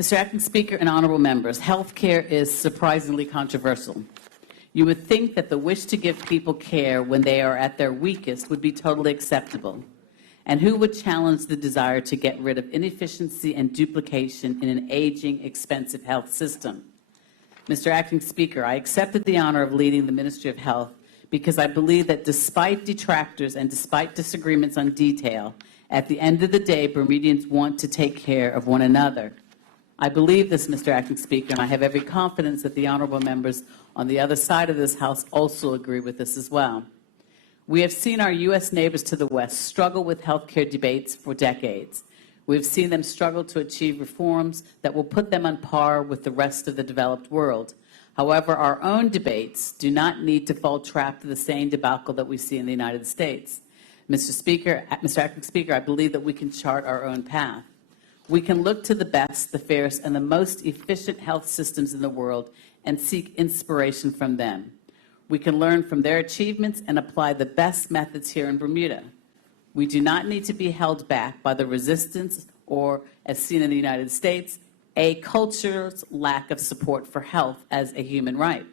Mr. Acting Speaker and honorable members, health care is surprisingly controversial. You would think that the wish to give people care when they are at their weakest would be totally acceptable. And who would challenge the desire to get rid of inefficiency and duplication in an aging, expensive health system? Mr. Acting Speaker, I accepted the honor of leading the Ministry of Health because I believe that despite detractors and despite disagreements on detail, at the end of the day, Bermudians want to take care of one another. I believe this, Mr. Acting Speaker, and I have every confidence that the honorable members on the other side of this House also agree with this as well. We have seen our U.S. neighbors to the west struggle with health care debates for decades. We've seen them struggle to achieve reforms that will put them on par with the rest of the developed world. However, our own debates do not need to fall trap to the same debacle that we see in the United States. Mr. Acting Speaker, I believe that we can chart our own path. We can look to the best, the fairest, and the most efficient health systems in the world and seek inspiration from them. We can learn from their achievements and apply the best methods here in Bermuda. We do not need to be held back by the resistance or, as seen in the United States, a culture's lack of support for health as a human right.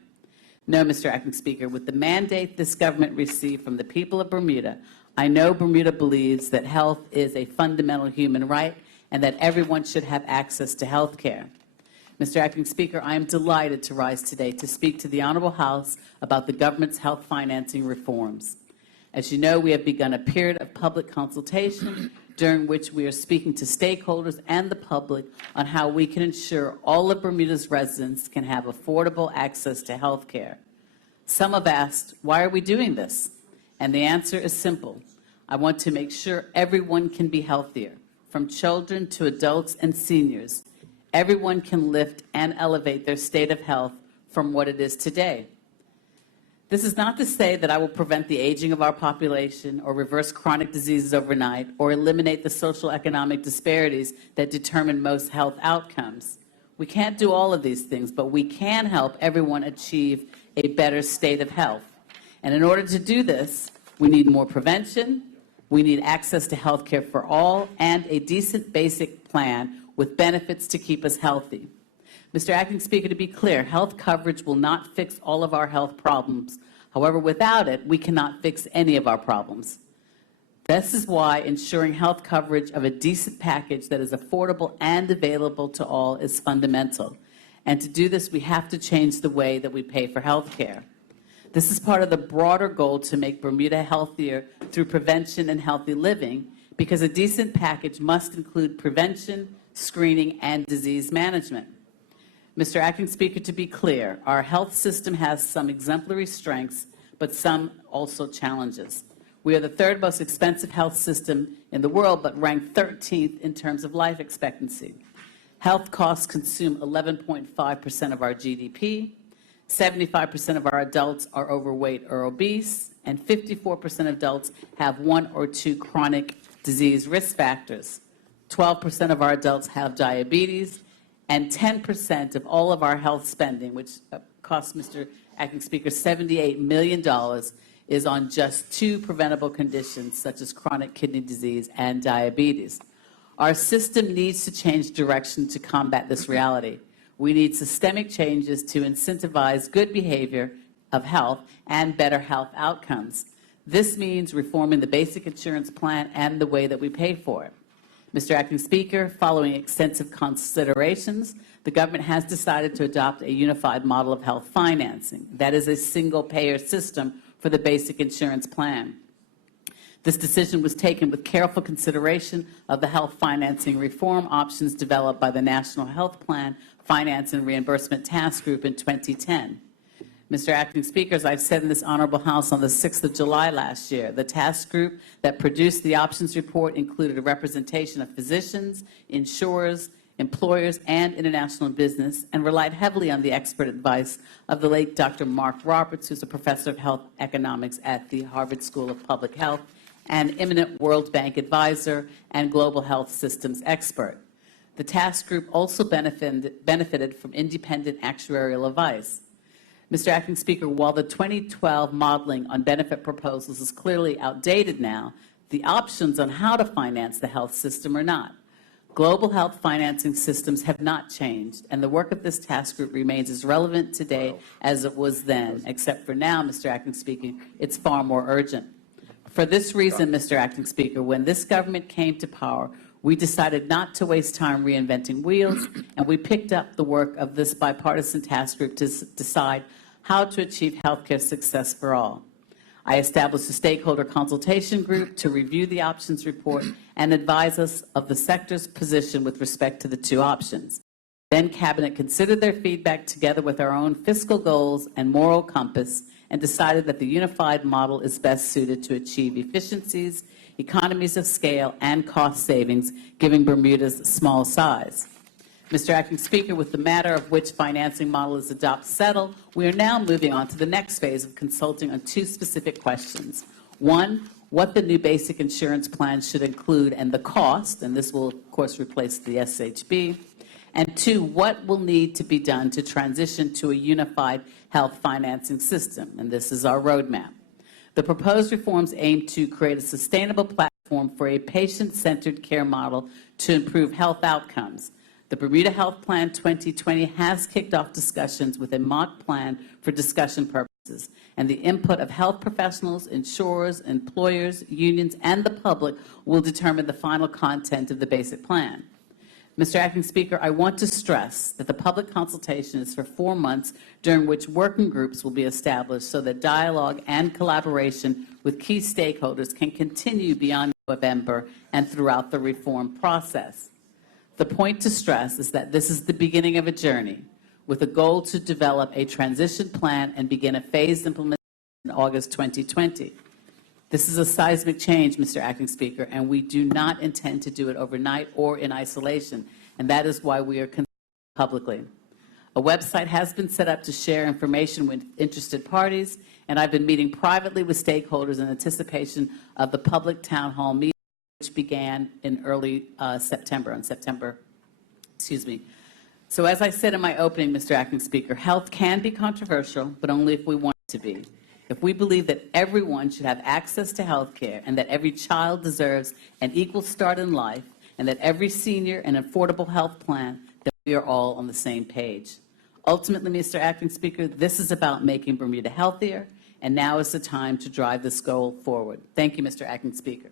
No, Mr. Acting Speaker, with the mandate this government received from the people of Bermuda, I know Bermuda believes that health is a fundamental human right and that everyone should have access to health care. Mr. Acting Speaker, I am delighted to rise today to speak to the Honorable House about the government's health financing reforms. As you know, we have begun a period of public consultation during which we are speaking to stakeholders and the public on how we can ensure all of Bermuda's residents can have affordable access to health care. Some have asked, why are we doing this? And the answer is simple. I want to make sure everyone can be healthier, from children to adults and seniors. Everyone can lift and elevate their state of health from what it is today. This is not to say that I will prevent the aging of our population or reverse chronic diseases overnight or eliminate the social economic disparities that determine most health outcomes. We can't do all of these things, but we can help everyone achieve a better state of health. And in order to do this, we need more prevention, we need access to health care for all, and a decent basic plan with benefits to keep us healthy. Mr. Acting Speaker, to be clear, health coverage will not fix all of our health problems. However, without it, we cannot fix any of our problems. This is why ensuring health coverage of a decent package that is affordable and available to all is fundamental. And to do this, we have to change the way that we pay for health care. This is part of the broader goal to make Bermuda healthier through prevention and healthy living, because a decent package must include prevention, screening, and disease management. Mr. Acting Speaker, to be clear, our health system has some exemplary strengths, but some also challenges. We are the third most expensive health system in the world, but ranked 13th in terms of life expectancy. Health costs consume 11.5% of our GDP. 75% of our adults are overweight or obese, and 54% of adults have one or two chronic disease risk factors. 12% of our adults have diabetes, and 10% of all of our health spending, which costs Mr. Acting Speaker $78 million, is on just two preventable conditions, such as chronic kidney disease and diabetes. Our system needs to change direction to combat this reality. We need systemic changes to incentivize good behavior of health and better health outcomes. This means reforming the basic insurance plan and the way that we pay for it. Mr. Acting Speaker, following extensive considerations, the government has decided to adopt a unified model of health financing. That is a single-payer system for the basic insurance plan. This decision was taken with careful consideration of the health financing reform options developed by the National Health Plan Finance and Reimbursement Task Group in 2010. Mr. Acting Speaker, as I've said in this Honorable House on the 6th of July last year, the task group that produced the options report included a representation of physicians, insurers, employers, and international business, and relied heavily on the expert advice of the late Dr. Mark Roberts, who's a professor of health economics at the Harvard School of Public Health, and eminent World Bank advisor and global health systems expert. The task group also benefited from independent actuarial advice. Mr. Acting Speaker, while the 2012 modeling on benefit proposals is clearly outdated now, the options on how to finance the health system are not. Global health financing systems have not changed, and the work of this task group remains as relevant today as it was then, except for now, Mr. Acting Speaker, it's far more urgent. For this reason, Mr. Acting Speaker, when this government came to power, we decided not to waste time reinventing wheels, and we picked up the work of this bipartisan task group to decide how to achieve healthcare success for all. I established a stakeholder consultation group to review the options report and advise us of the sector's position with respect to the two options. Then Cabinet considered their feedback together with our own fiscal goals and moral compass and decided that the unified model is best suited to achieve efficiencies, economies of scale, and cost savings, given Bermuda's small size. Mr. Acting Speaker, with the matter of which financing model is adopted settled, we are now moving on to the next phase of consulting on two specific questions. One, what the new basic insurance plan should include and the cost, and this will, of course, replace the SHB. And two, what will need to be done to transition to a unified health financing system, and this is our roadmap. The proposed reforms aim to create a sustainable platform for a patient-centered care model to improve health outcomes. The Bermuda Health Plan 2020 has kicked off discussions with a mock plan for discussion purposes, and the input of health professionals, insurers, employers, unions, and the public will determine the final content of the basic plan. Mr. Acting Speaker, I want to stress that the public consultation is for 4 months, during which working groups will be established so that dialogue and collaboration with key stakeholders can continue beyond November and throughout the reform process. The point to stress is that this is the beginning of a journey with a goal to develop a transition plan and begin a phased implementation in August 2020. This is a seismic change, Mr. Acting Speaker, and we do not intend to do it overnight or in isolation, and that is why we are consulting publicly. A website has been set up to share information with interested parties, and I've been meeting privately with stakeholders in anticipation of the public town hall meeting, which began in early September. So as I said in my opening, Mr. Acting Speaker, health can be controversial, but only if we want it to be. If we believe that everyone should have access to health care and that every child deserves an equal start in life and that every senior an affordable health plan, then we are all on the same page. Ultimately, Mr. Acting Speaker, this is about making Bermuda healthier, and now is the time to drive this goal forward. Thank you, Mr. Acting Speaker.